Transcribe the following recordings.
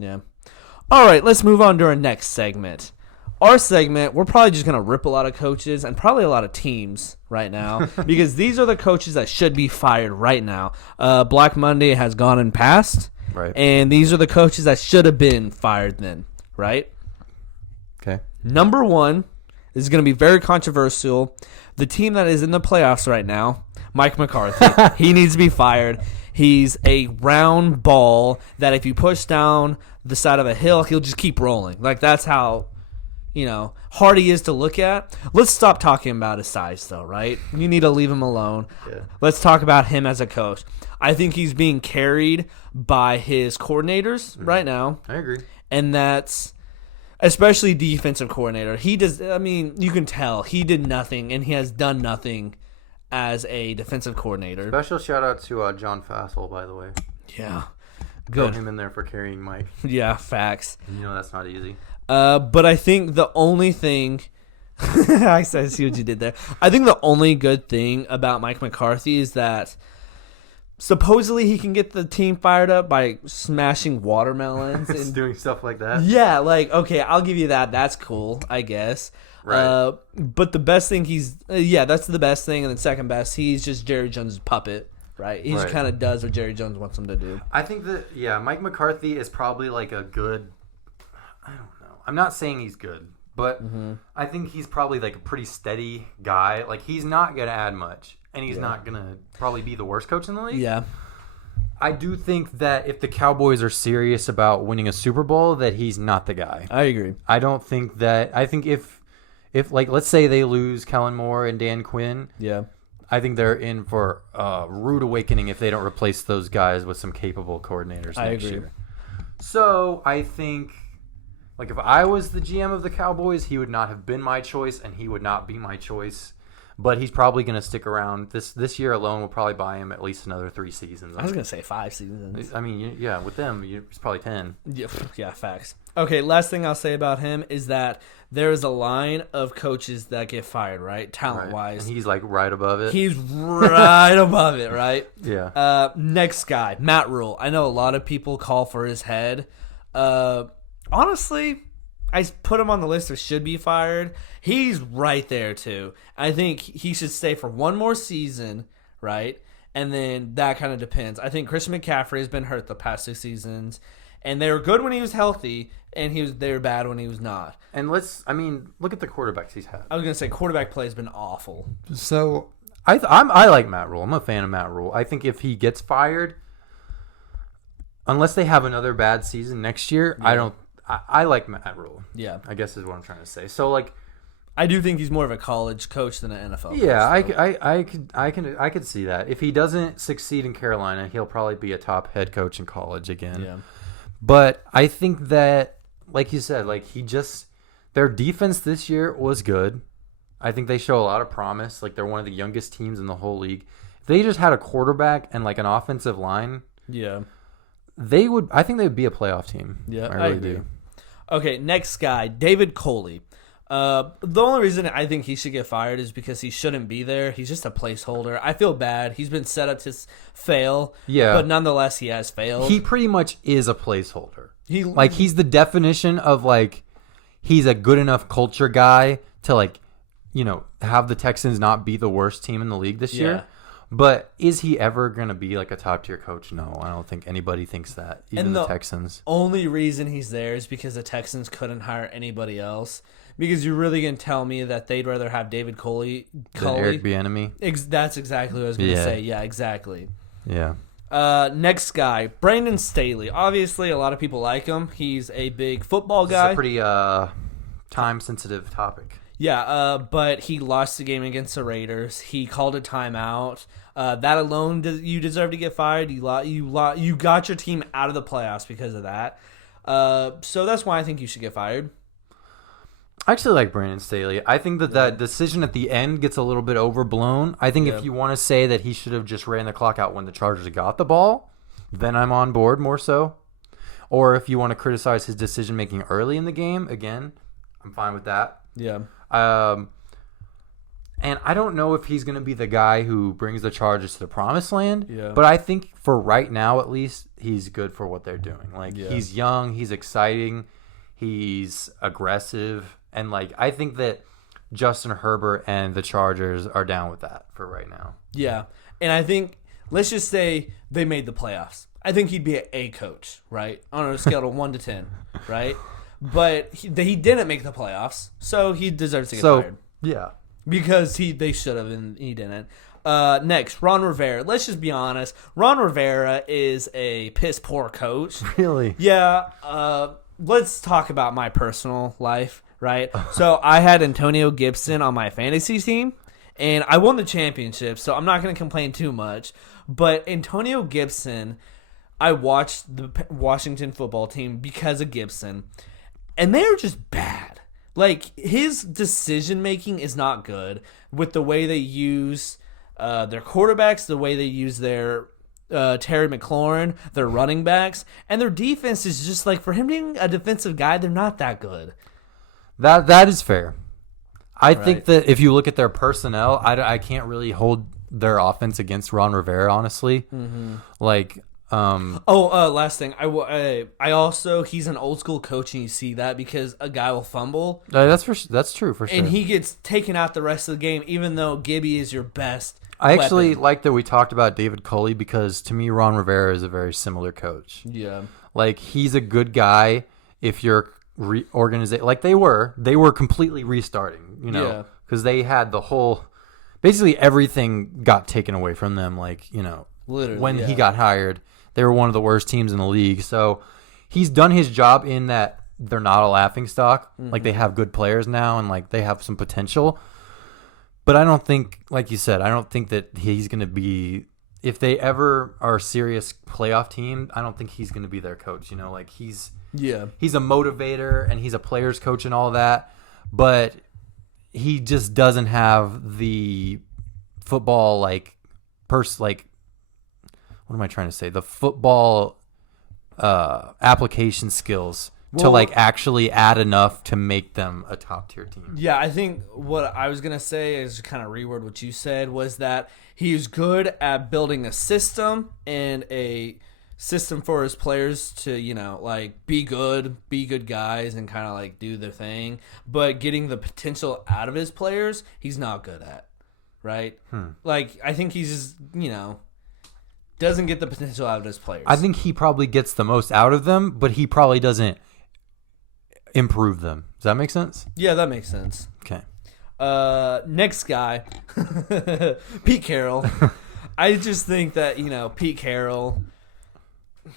Yeah. All right, let's move on to our next segment. Our segment, we're probably just going to rip a lot of coaches and probably a lot of teams right now because these are the coaches that should be fired right now. Black Monday has gone and passed, Right. and these are the coaches that should have been fired then, right? Okay. Number one is going to be very controversial. The team that is in the playoffs right now, Mike McCarthy, he needs to be fired. He's a round ball that if you push down the side of a hill, he'll just keep rolling. Like, that's how, hard he is to look at. Let's stop talking about his size, though, right? You need to leave him alone. Yeah. Let's talk about him as a coach. I think he's being carried by his coordinators right now. I agree. And that's especially defensive coordinator. He does. I mean, you can tell he did nothing, and he has done nothing as a defensive coordinator. Special shout out to John Fassel, by the way. Yeah, Throw good. him in there for carrying Mike. Yeah, facts. That's not easy. But I think the only thing I see what you did there. I think the only good thing about Mike McCarthy is that supposedly he can get the team fired up by smashing watermelons and doing stuff like that. Yeah, like, okay, I'll give you that. That's cool, I guess. Right. But the best thing that's the best thing, and then second best, he's just Jerry Jones' puppet, right? He just kind of does what Jerry Jones wants him to do. I think that, Mike McCarthy is probably like a good, I don't know. I'm not saying he's good, but I think he's probably like a pretty steady guy. Like, he's not going to add much, and he's not going to probably be the worst coach in the league. Yeah. I do think that if the Cowboys are serious about winning a Super Bowl, that he's not the guy. I agree. I think if like, let's say they lose Kellen Moore and Dan Quinn, I think they're in for a rude awakening if they don't replace those guys with some capable coordinators next year. So I think, like, if I was the GM of the Cowboys, he would not have been my choice, and he would not be my choice. But he's probably going to stick around. This year alone will probably buy him at least another 3 seasons. I was going to say 5 seasons. I mean, yeah, with them, it's probably 10. Yeah, facts. Okay, last thing I'll say about him is that there is a line of coaches that get fired, right? Talent-wise. And he's, like, right above it. He's right above it, right? Yeah. Next guy, Matt Rule. I know a lot of people call for his head. Honestly, I put him on the list of should be fired. He's right there, too. I think he should stay for one more season, right? And then that kind of depends. I think Christian McCaffrey has been hurt the past 2 seasons. And they were good when he was healthy, and they were bad when he was not. And look at the quarterbacks he's had. I was going to say quarterback play has been awful. So I like Matt Rule. I'm a fan of Matt Rule. I think if he gets fired, unless they have another bad season next year, I like Matt Rule. Yeah. I guess is what I'm trying to say. So, like, I do think he's more of a college coach than an NFL coach. I could see that. If he doesn't succeed in Carolina, he'll probably be a top head coach in college again. Yeah. But I think that, like you said, like, their defense this year was good. I think they show a lot of promise. Like, they're one of the youngest teams in the whole league. If they just had a quarterback and, like, an offensive line, I think they would be a playoff team. Yeah, I really do. Okay, next guy, David Coley. The only reason I think he should get fired is because he shouldn't be there. He's just a placeholder. I feel bad. He's been set up to fail. Yeah. But nonetheless, he has failed. He pretty much is a placeholder. He's the definition of, like, he's a good enough culture guy to, like, have the Texans not be the worst team in the league this year. But is he ever going to be like a top-tier coach? No, I don't think anybody thinks that, even the Texans. Only reason he's there is because the Texans couldn't hire anybody else. Because you're really going to tell me that they'd rather have David Coley than Eric Bieniemy? That's exactly what I was going to say. Yeah, exactly. Yeah. Next guy, Brandon Staley. Obviously, a lot of people like him. He's a big football guy. It's a pretty time-sensitive topic. Yeah, but he lost the game against the Raiders. He called a timeout. That alone, you deserve to get fired. You got your team out of the playoffs because of that. So that's why I think you should get fired. I actually like Brandon Staley. I think that decision at the end gets a little bit overblown. I think if you want to say that he should have just ran the clock out when the Chargers got the ball, then I'm on board more so. Or if you want to criticize his decision-making early in the game, again, I'm fine with that. Yeah. And I don't know if he's going to be the guy who brings the Chargers to the promised land. Yeah. But I think for right now, at least, he's good for what they're doing. Like, he's young. He's exciting. He's aggressive. And, like, I think that Justin Herbert and the Chargers are down with that for right now. Yeah. And I think, let's just say they made the playoffs. I think he'd be an A coach, right? On a scale of 1 to 10, right? But he didn't make the playoffs, so he deserves to get fired. Yeah. Because they should have, and he didn't. Next, Ron Rivera. Let's just be honest. Ron Rivera is a piss-poor coach. Really? Yeah. Let's talk about my personal life, right? So I had Antonio Gibson on my fantasy team, and I won the championship, so I'm not going to complain too much. But Antonio Gibson, I watched the Washington football team because of Gibson, and they're just bad. Like, his decision-making is not good with the way they use their quarterbacks, the way they use their Terry McLaurin, their running backs, and their defense is just like, for him being a defensive guy, they're not that good. That is fair. I think that if you look at their personnel, I can't really hold their offense against Ron Rivera, honestly. Mm-hmm. Like... last thing. I also, he's an old school coach, and you see that because a guy will fumble. That's true for sure. And he gets taken out the rest of the game, even though Gibby is your best. I actually like that we talked about David Coley because to me, Ron Rivera is a very similar coach. Yeah, like he's a good guy if you're reorganizing. Like they were completely restarting. You know, because they had the whole, basically everything got taken away from them. Like literally when he got hired. They were one of the worst teams in the league. So he's done his job in that they're not a laughingstock. Mm-hmm. Like they have good players now and like they have some potential. But I don't think, like you said, I don't think that he's going to be, if they ever are a serious playoff team, I don't think he's going to be their coach. Like he's a motivator and he's a player's coach and all that. But he just doesn't have the football what am I trying to say? The football application skills to like actually add enough to make them a top tier team. Yeah, I think what I was gonna say is to kind of reword what you said was that he's good at building a system and a system for his players to like be good guys and kind of like do their thing, but getting the potential out of his players he's not good at, right? Like I think he's just doesn't get the potential out of his players. I think he probably gets the most out of them, but he probably doesn't improve them. Does that make sense? Yeah, that makes sense. Okay. Next guy, Pete Carroll. I just think that, Pete Carroll,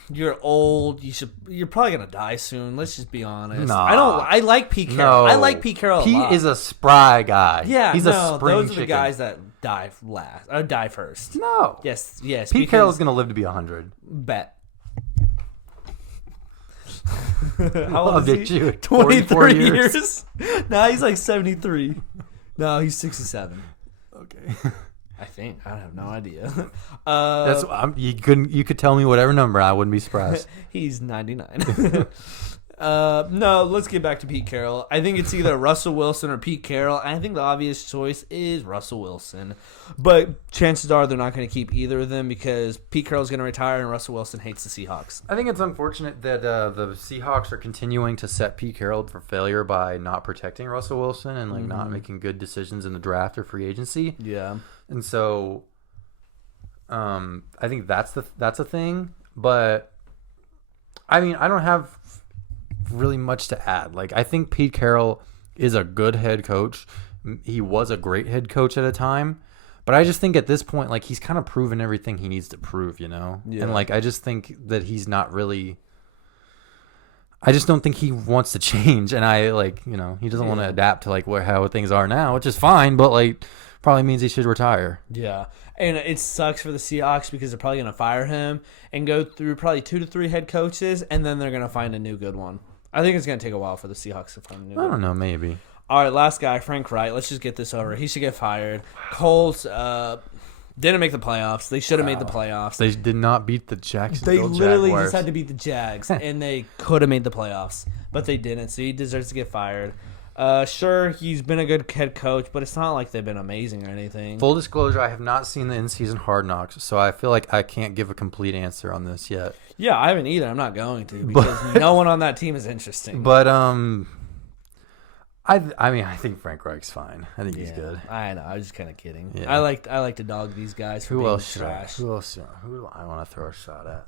you're old. You're probably gonna die soon. Let's just be honest. No. I like Pete Carroll. No. I like Pete Carroll. Pete is a spry guy. Yeah, he's a spring those are chicken. the guys that die last or die first. No. Yes. Pete Carroll's gonna live to be 100. Bet. How old is he? 23 years. No, he's like 73. No, he's 67. Okay. I think. I have no idea. You could tell me whatever number. I wouldn't be surprised. He's 99. No, let's get back to Pete Carroll. I think it's either Russell Wilson or Pete Carroll. I think the obvious choice is Russell Wilson. But chances are they're not going to keep either of them because Pete Carroll's going to retire and Russell Wilson hates the Seahawks. I think it's unfortunate that the Seahawks are continuing to set Pete Carroll for failure by not protecting Russell Wilson and not making good decisions in the draft or free agency. Yeah. And so I think that's a thing. But, I mean, I don't have really much to add. Like, I think Pete Carroll is a good head coach. He was a great head coach at a time. But I just think at this point, like, he's kind of proven everything he needs to prove, Yeah. And, like, I just think that he's not really... I just don't think he wants to change. And he doesn't want to adapt to, like, how things are now, which is fine. But, like, probably means he should retire. Yeah. And it sucks for the Seahawks because they're probably going to fire him and go through probably 2 to 3 head coaches, and then they're going to find a new good one. I think it's going to take a while for the Seahawks to find a new one. I don't know, maybe. All right, last guy, Frank Wright. Let's just get this over. He should get fired. Colts didn't make the playoffs. They should have made the playoffs. They did not beat the Jacksonville Jaguars. They literally just had to beat the Jags, and they could have made the playoffs, but they didn't, so he deserves to get fired. Sure, he's been a good head coach, but it's not like they've been amazing or anything. Full disclosure, I have not seen the in-season Hard Knocks, so I feel like I can't give a complete answer on this yet. Yeah, I haven't either. I'm not going to because no one on that team is interesting. But I mean, I think Frank Reich's fine. I think he's good. I know. I was just kind of kidding. Yeah. I like to dog these guys for being trash. Who do I want to throw a shot at?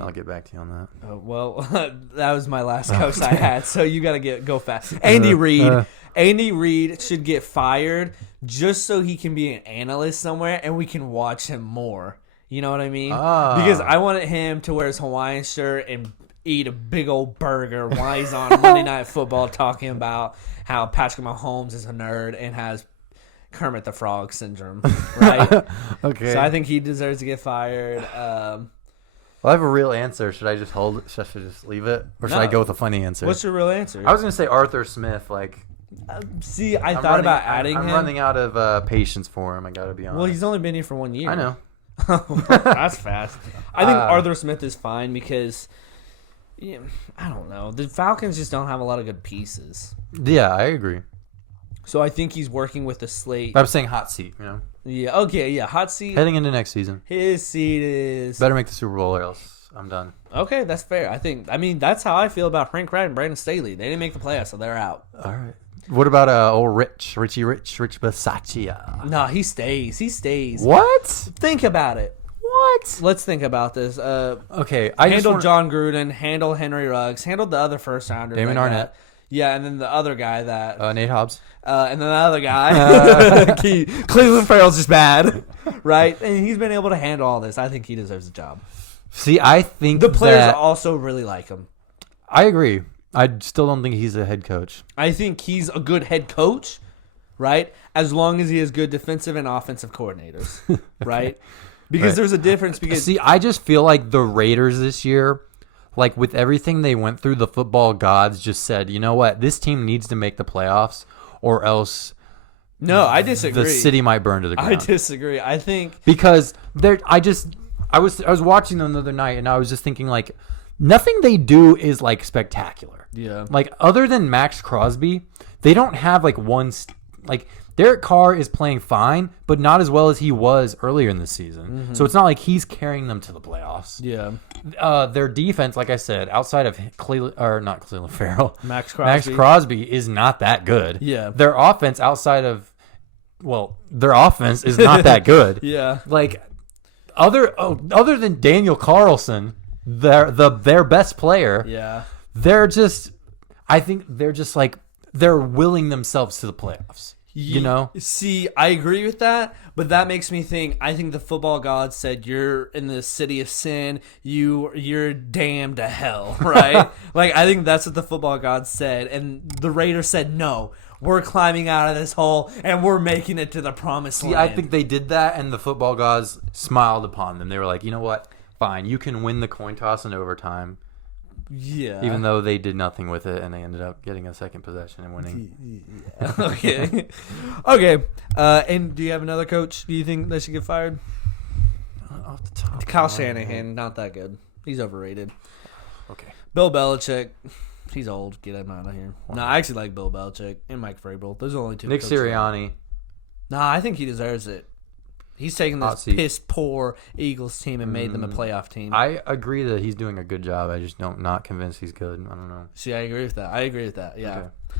I'll get back to you on that. Well, that was my last coach I had, so you got to go fast. Andy Reid. Andy Reid should get fired just so he can be an analyst somewhere and we can watch him more. You know what I mean? Because I wanted him to wear his Hawaiian shirt and eat a big old burger while he's on Monday Night Football talking about how Patrick Mahomes is a nerd and has Kermit the Frog syndrome, right? Okay. So I think he deserves to get fired. Well, I have a real answer. Should I just hold it? Should I just leave it? Or should I go with a funny answer? What's your real answer? I was going to say Arthur Smith. See, I thought about adding him. I'm running out of patience for him. I got to be honest. Well, he's only been here for 1 year. I know. That's fast. I think Arthur Smith is fine because, I don't know. The Falcons just don't have a lot of good pieces. Yeah, I agree. So I think he's working with the slate. I'm saying hot seat, Yeah, okay, yeah. Hot seat. Heading into next season. His seat is... Better make the Super Bowl or else I'm done. Okay, that's fair. I mean, that's how I feel about Frank Wright and Brandon Staley. They didn't make the playoffs, so they're out. All right. What about old Rich Bisaccia? No, he stays. He stays. What? Think about it. What? Let's think about this. Okay, handle John Gruden, handle Henry Ruggs, handle the other first rounder. Damon Arnett. Yeah, and then the other guy that... Nate Hobbs. And then the other guy. Cleveland Farrell's just bad, right? And he's been able to handle all this. I think he deserves a job. See, I think the players also really like him. I agree. I still don't think he's a head coach. I think he's a good head coach, right? As long as he has good defensive and offensive coordinators, right? Because there's a difference. Because see, I just feel like the Raiders this year, like with everything they went through, the football gods just said, you know what, this team needs to make the playoffs, or else. No, I disagree. The city might burn to the ground. I disagree. I think because I was watching them the other night, and I was just thinking like nothing they do is like spectacular. Yeah. Like other than Max Crosby, they don't have like Derek Carr is playing fine, but not as well as he was earlier in the season. Mm-hmm. So it's not like he's carrying them to the playoffs. Yeah. Their defense, like I said, outside of not Cleveland Farrell, Max Crosby is not that good. Yeah. Their offense their offense is not that good. Yeah. Like other than Daniel Carlson, their best player. Yeah. I think they're just like they're willing themselves to the playoffs. You know? See, I agree with that, but that makes me think. I think the football gods said you're in the city of sin. You're damned to hell, right? Like I think that's what the football gods said, and the Raiders said no. We're climbing out of this hole, and we're making it to the promised land. I think they did that, and the football gods smiled upon them. They were like, you know what? Fine, you can win the coin toss in overtime. Yeah. Even though they did nothing with it, and they ended up getting a second possession and winning. Yeah. Okay. Okay. And do you have another coach? Do you think they should get fired? Off the top. Kyle Shanahan, not that good. He's overrated. Okay. Bill Belichick, he's old. Get him out of here. Wow. No, I actually like Bill Belichick and Mike Vrabel. Those are the only two. Nick Sirianni. Nah, I think he deserves it. He's taken this piss-poor Eagles team and made them a playoff team. I agree that he's doing a good job. I just not convinced he's good. I don't know. See, I agree with that. Yeah. Okay.